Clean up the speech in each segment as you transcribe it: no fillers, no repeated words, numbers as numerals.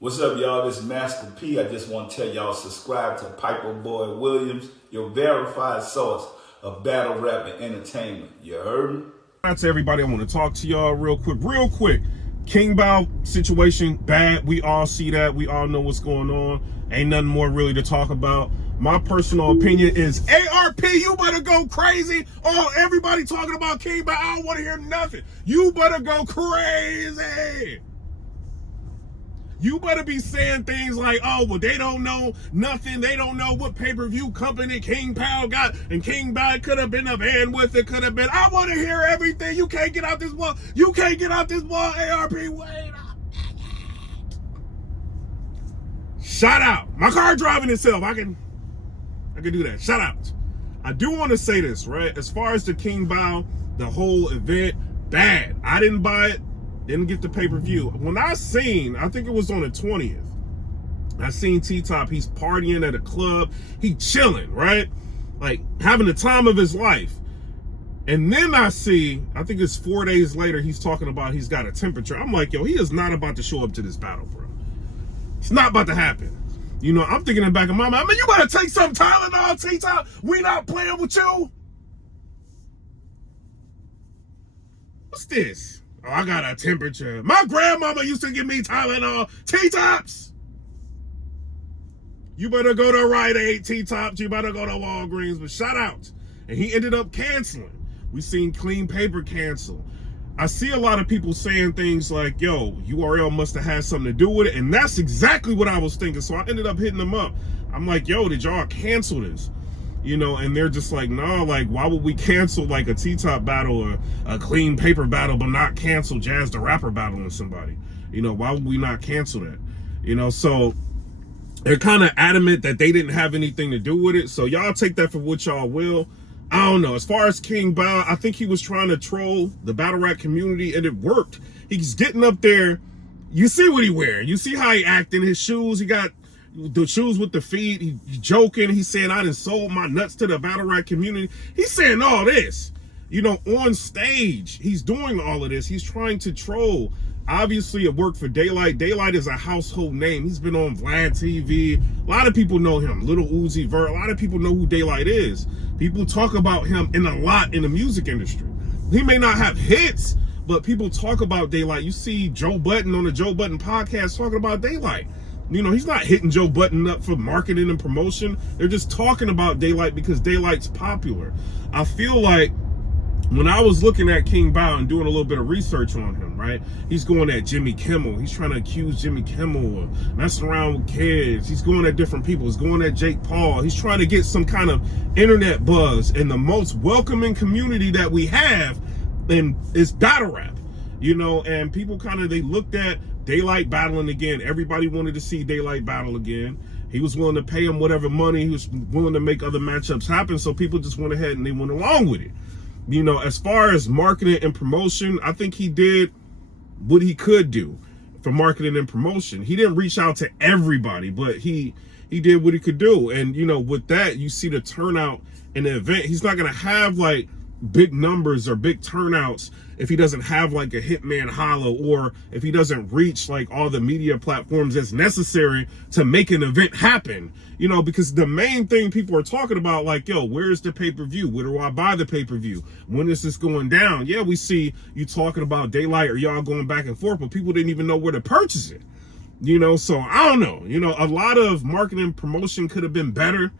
What's up, y'all? This is Master P. I just want to tell y'all, subscribe to PIPERBOY Williams, your verified source of battle rap and entertainment. You heard me? Out to everybody, I want to talk to y'all real quick. King Bao situation, bad. We all see that. We all know what's going on. Ain't nothing more really to talk about. My personal opinion is ARP, you better go crazy. Oh, everybody talking about King Bao. I don't want to hear nothing. You better go crazy. You better be saying things like, oh, well, they don't know nothing. They don't know what pay-per-view company King Bao got. And King Bao could have been a band with it. Could have been. I want to hear everything. You can't get out this wall. You can't get out this wall, ARP. Wait up. Shout out. My car driving itself. I can do that. Shout out. I do want to say this, right? As far as the King Bao, the whole event, bad. I didn't buy it. Didn't get the pay-per-view. When I think it was on the 20th, I seen T-Top, he's partying at a club, he chilling, right? Like, having the time of his life. And then I think it's 4 days later, he's talking about he's got a temperature. I'm like, yo, he is not about to show up to this battle, bro. It's not about to happen. You know, I'm thinking in the back of my mind, man, you better take some Tylenol, T-Top. We not playing with you. What's this? Oh, I got a temperature. My grandmama used to give me Tylenol. T-Tops! You better go to Rite Aid, T-Tops. You better go to Walgreens. But shout out. And he ended up canceling. We seen Clean Paper cancel. I see a lot of people saying things like, yo, URL must have had something to do with it. And that's exactly what I was thinking. So I ended up hitting them up. I'm like, yo, did y'all cancel this? You know, and they're just like, no, like, why would we cancel like a T-Top battle or a Clean Paper battle, but not cancel Jazz the Rapper battling somebody? You know, why would we not cancel that? You know, so they're kind of adamant that they didn't have anything to do with it. So y'all take that for what y'all will. I don't know. As far as King Bao, I think he was trying to troll the battle rap community, and it worked. He's getting up there. You see what he wearing. You see how he acting. His shoes, he got the shoes with the feet. He joking. He's saying, I done sold my nuts to the battle rap community. He's saying all this, you know, on stage. He's doing all of this. He's trying to troll. Obviously, it worked for Daylyt. Daylyt is a household name. He's been on Vlad TV. A lot of people know him. Little Uzi Vert. A lot of people know who Daylyt is. People talk about him a lot in the music industry. He may not have hits, but people talk about Daylyt. You see Joe Budden on the Joe Budden podcast talking about Daylyt. You know, he's not hitting Joe Budden up for marketing and promotion. They're just talking about Daylyt because Daylight's popular. I feel like when I was looking at King Bao and doing a little bit of research on him, right? He's going at Jimmy Kimmel. He's trying to accuse Jimmy Kimmel of messing around with kids. He's going at different people. He's going at Jake Paul. He's trying to get some kind of internet buzz. And the most welcoming community that we have is battle rap. You know, and people they looked at Daylyt battling again. Everybody wanted to see Daylyt battle again. He was willing to pay him whatever money. He was willing to make other matchups happen. So people just went ahead and they went along with it. You know, as far as marketing and promotion, I think he did what he could do for marketing and promotion. He didn't reach out to everybody, but he did what he could do. And, you know, with that, you see the turnout in the event. He's not going to have like big numbers or big turnouts if he doesn't have like a Hitman Hollow, or if he doesn't reach like all the media platforms that's necessary to make an event happen. You know, because the main thing people are talking about, like, yo, where's the pay-per-view? Where do I buy the pay-per-view? When is this going down? Yeah, we see you talking about Daylyt or y'all going back and forth, but people didn't even know where to purchase it. You know, so I don't know. You know, a lot of marketing and promotion could have been better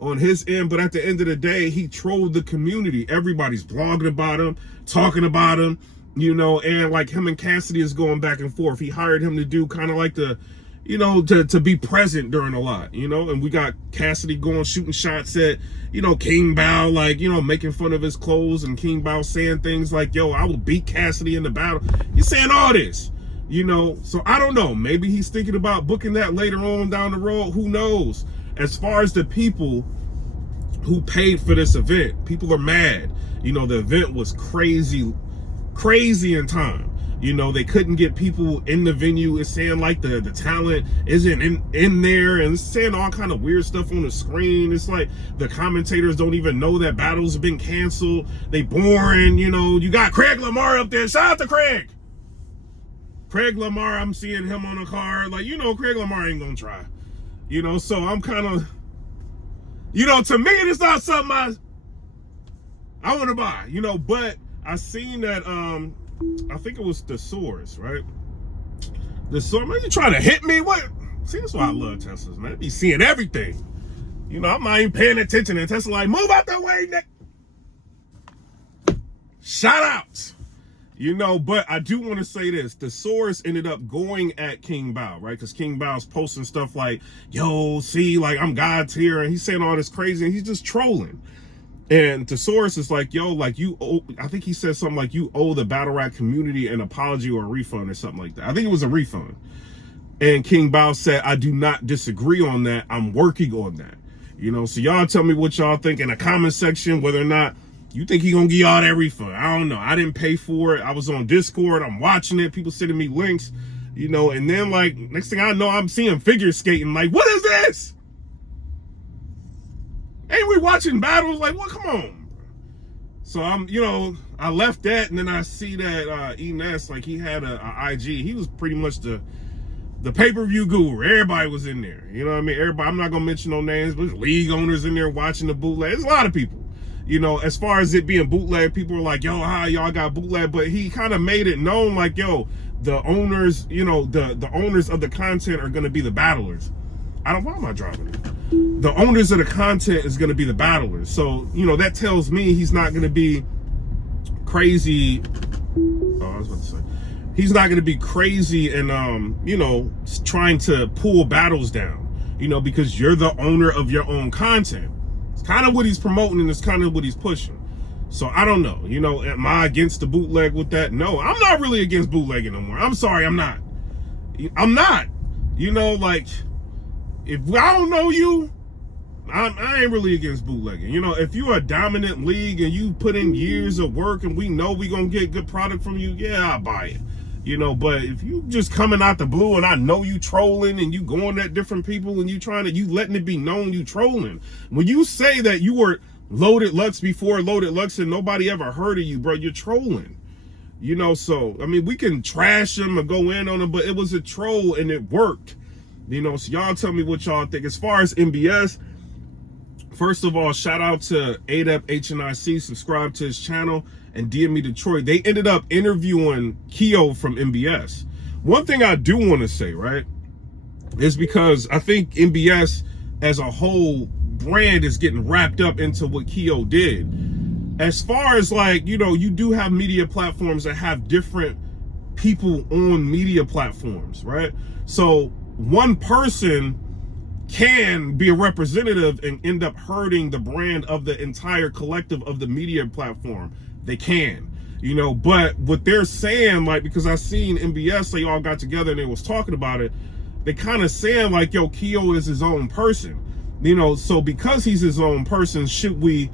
on his end, but at the end of the day, he trolled the community. Everybody's blogging about him, talking about him, you know, and like him and Cassidy is going back and forth. He hired him to do kind of like the, you know, to be present during a lot, you know, and we got Cassidy going shooting shots at, you know, King Bao, like, you know, making fun of his clothes, and King Bao saying things like, yo, I will beat Cassidy in the battle. He's saying all this, you know, so I don't know. Maybe he's thinking about booking that later on down the road. Who knows? As far as the people who paid for this event, people are mad. You know, the event was crazy in time. You know, they couldn't get people in the venue. It's saying like the talent isn't in there, and it's saying all kind of weird stuff on the screen. It's like the commentators don't even know that battles have been canceled. They boring, you know. You got Craig Lamar up there. Shout out to Craig. Craig Lamar, I'm seeing him on a card. Like, Craig Lamar ain't gonna try. So I'm kind of, to me, it's not something I want to buy, but I seen that, I think it was the Source, right? The Source, man, you trying to hit me? What? See, that's why I love Teslas, man. They be seeing everything. I'm not even paying attention, and Tesla like, move out that way, Nick. Shout outs. But I do want to say this. The Source ended up going at King Bao, right? Because King Bao's posting stuff like, yo, see, like, I'm God's here. And he's saying all this crazy, and he's just trolling. And the Source is like, yo, like, I think he said something like, you owe the battle rap community an apology or a refund or something like that. I think it was a refund. And King Bao said, I do not disagree on that. I'm working on that. So y'all tell me what y'all think in the comment section, whether or not you think he gonna give y'all that refund. I don't know. I didn't pay for it. I was on Discord. I'm watching it. People sending me links, and then like next thing I know, I'm seeing figure skating. Like, what is this? Ain't we watching battles? Like, what? Come on. So I left that, and then I see that Enes, like, he had a IG. He was pretty much the pay-per-view guru. Everybody was in there. You know what I mean? Everybody, I'm not gonna mention no names, but there's league owners in there watching the bootleg. There's a lot of people. As far as it being bootleg, people are like, yo, hi, y'all got bootleg, but he kind of made it known like, yo, the owners, the owners of the content are gonna be the battlers. Why am I driving it? The owners of the content is gonna be the battlers. So, that tells me he's not gonna be crazy. Oh, I was about to say. He's not gonna be crazy and, trying to pull battles down, because you're the owner of your own content. It's kind of what he's promoting, and it's kind of what he's pushing. So I don't know. Am I against the bootleg with that? No, I'm not really against bootlegging no more. I'm sorry, I'm not. I'm not. Like, if I don't know you, I ain't really against bootlegging. If you're a dominant league and you put in years of work and we know we gonna get good product from you, yeah, I'll buy it. But if you just coming out the blue and I know you trolling and you going at different people and you letting it be known you trolling. When you say that you were Loaded Lux before Loaded Lux and nobody ever heard of you, bro, you're trolling. So, I mean, we can trash them or go in on them, but it was a troll and it worked. So y'all tell me what y'all think. As far as MBS, first of all, shout out to ADEP HNIC, subscribe to his channel, and DME Detroit. They ended up interviewing Keo from MBS. One thing I do want to say, right, is because I think MBS as a whole brand is getting wrapped up into what Keo did. As far as like, you do have media platforms that have different people on media platforms, right? So one person can be a representative and end up hurting the brand of the entire collective of the media platform. They can, but what they're saying, like, because I seen MBS, they all got together and they was talking about it, they kind of saying like, yo, Keo is his own person, so because he's his own person, should we,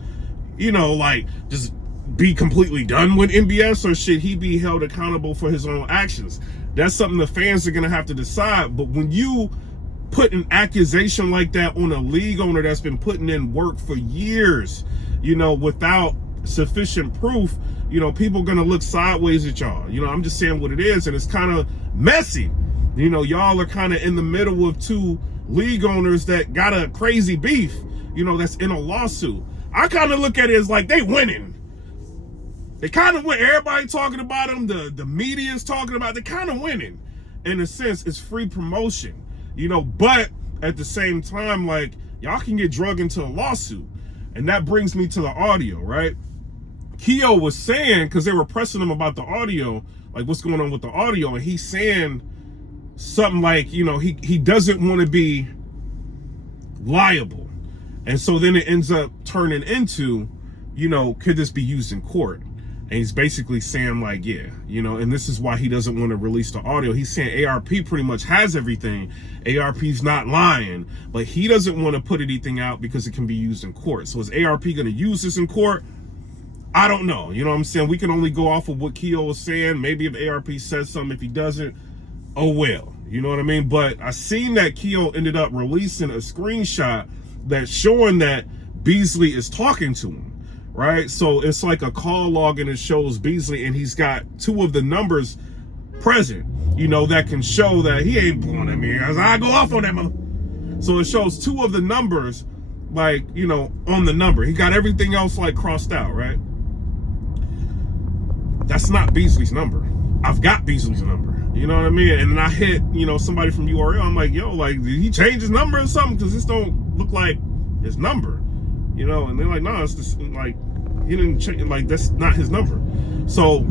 like, just be completely done with MBS, or should he be held accountable for his own actions? That's something the fans are going to have to decide. But when you put an accusation like that on a league owner that's been putting in work for years, without sufficient proof, people are gonna look sideways at y'all. I'm just saying what it is, and it's kind of messy. Y'all are kind of in the middle of two league owners that got a crazy beef, that's in a lawsuit. I kind of look at it as like they winning. They kind of win. Everybody talking about them. The media's talking about. They kind of winning. In a sense, it's free promotion, but at the same time, like, y'all can get drug into a lawsuit. And that brings me to the audio, right? Keo was saying, because they were pressing him about the audio, like, what's going on with the audio, and he's saying something like, he doesn't want to be liable. And so then it ends up turning into, could this be used in court? And he's basically saying like, yeah, and this is why he doesn't want to release the audio. He's saying ARP pretty much has everything. ARP's not lying, but he doesn't want to put anything out because it can be used in court. So is ARP going to use this in court? I don't know. You know what I'm saying? We can only go off of what Keo was saying. Maybe if ARP says something, if he doesn't, oh well. You know what I mean? But I seen that Keo ended up releasing a screenshot that's showing that Beasley is talking to him. Right, so it's like a call log, and it shows Beasley, and he's got two of the numbers present. that can show that he ain't blowing at me. As I go off on that mother. So it shows 2 of the numbers, like, on the number. He got everything else like crossed out, right? That's not Beasley's number. I've got Beasley's number. You know what I mean? And then I hit, somebody from URL. I'm like, yo, like, did he change his number or something? Because this don't look like his number. And they're like, no, it's just like, he didn't change, like, that's not his number. So,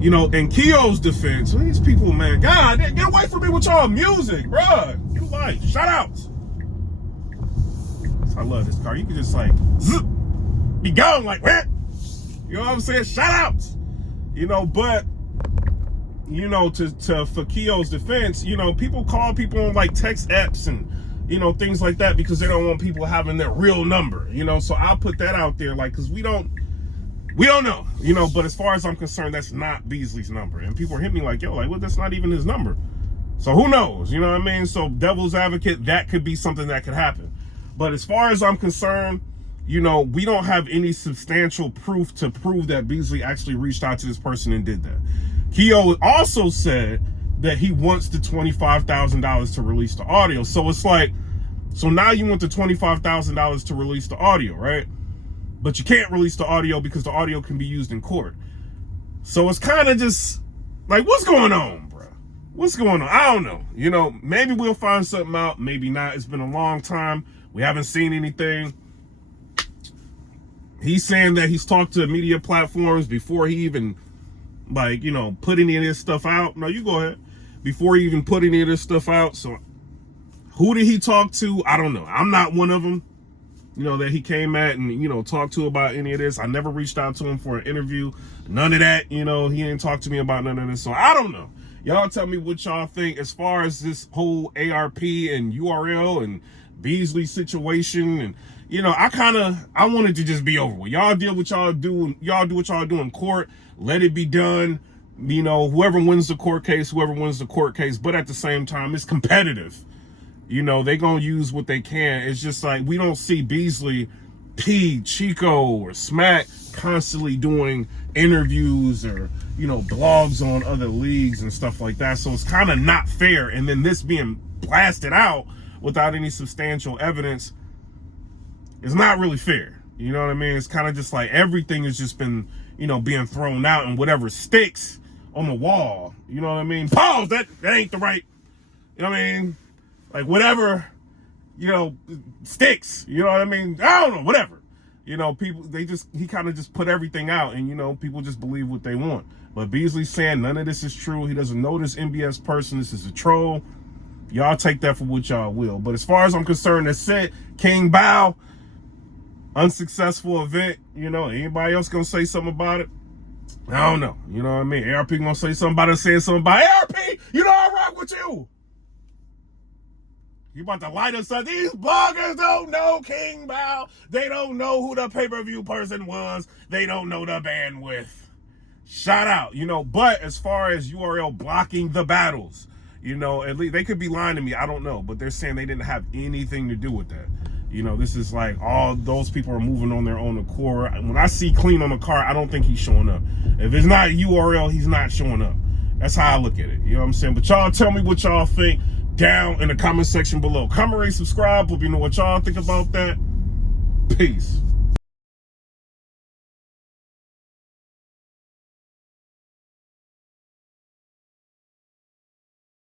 in Keo's defense, these people, man, God, get away from me with y'all music, bruh. You like, shout outs. I love this car. You can just like, zip, be gone like, what? You know what I'm saying? Shout outs. But, for Keo's defense, people call people on like text apps and, things like that because they don't want people having their real number, so I'll put that out there, like, because we don't know, but as far as I'm concerned, that's not Beasley's number. And people are hitting me like, yo, like, well, that's not even his number. So who knows, you know what I mean? So devil's advocate, that could be something that could happen. But as far as I'm concerned, we don't have any substantial proof to prove that Beasley actually reached out to this person and did that. Keo also said that he wants the $25,000 to release the audio. So it's like, so now you want the $25,000 to release the audio, right? But you can't release the audio because the audio can be used in court. So it's kind of just like, what's going on, bro? What's going on? I don't know. Maybe we'll find something out. Maybe not. It's been a long time. We haven't seen anything. He's saying that he's talked to media platforms before he even, like, put any of this stuff out. No, you go ahead. Before he even put any of this stuff out. So who did he talk to? I don't know. I'm not one of them, that he came at and, talked to about any of this. I never reached out to him for an interview. None of that. He didn't talk to me about none of this. So I don't know. Y'all tell me what y'all think as far as this whole ARP and URL and Beasley situation. And I wanted to just be over with. Y'all deal what y'all do. Y'all do what y'all do in court. Let it be done. Whoever wins the court case, but at the same time, it's competitive. They gonna use what they can. It's just like, we don't see Beasley, P, Chico, or Smack constantly doing interviews or, blogs on other leagues and stuff like that. So it's kind of not fair. And then this being blasted out without any substantial evidence is not really fair. You know what I mean? It's kind of just like everything has just been, being thrown out, and whatever sticks on the wall, you know what I mean? Pause, that ain't the right, you know what I mean? Like, whatever, sticks, you know what I mean? I don't know, whatever. People, he kind of just put everything out, and, people just believe what they want. But Beasley's saying none of this is true. He doesn't know this MBS person. This is a troll. Y'all take that for what y'all will. But as far as I'm concerned, that's it. King Bow, unsuccessful event. Anybody else gonna say something about it? I don't know. You know what I mean? ARP gonna say something about it, saying something about ARP. I rock with you. You about to light us up. These bloggers don't know King Bow. They don't know who the pay-per-view person was. They don't know the bandwidth. Shout out. But as far as URL blocking the battles, at least they could be lying to me. I don't know. But they're saying they didn't have anything to do with that. This is like all those people are moving on their own accord. When I see Clean on the car, I don't think he's showing up. If it's not URL, he's not showing up. That's how I look at it. You know what I'm saying? But y'all tell me what y'all think down in the comment section below. Comment, rate, subscribe. Hope you know what y'all think about that. Peace.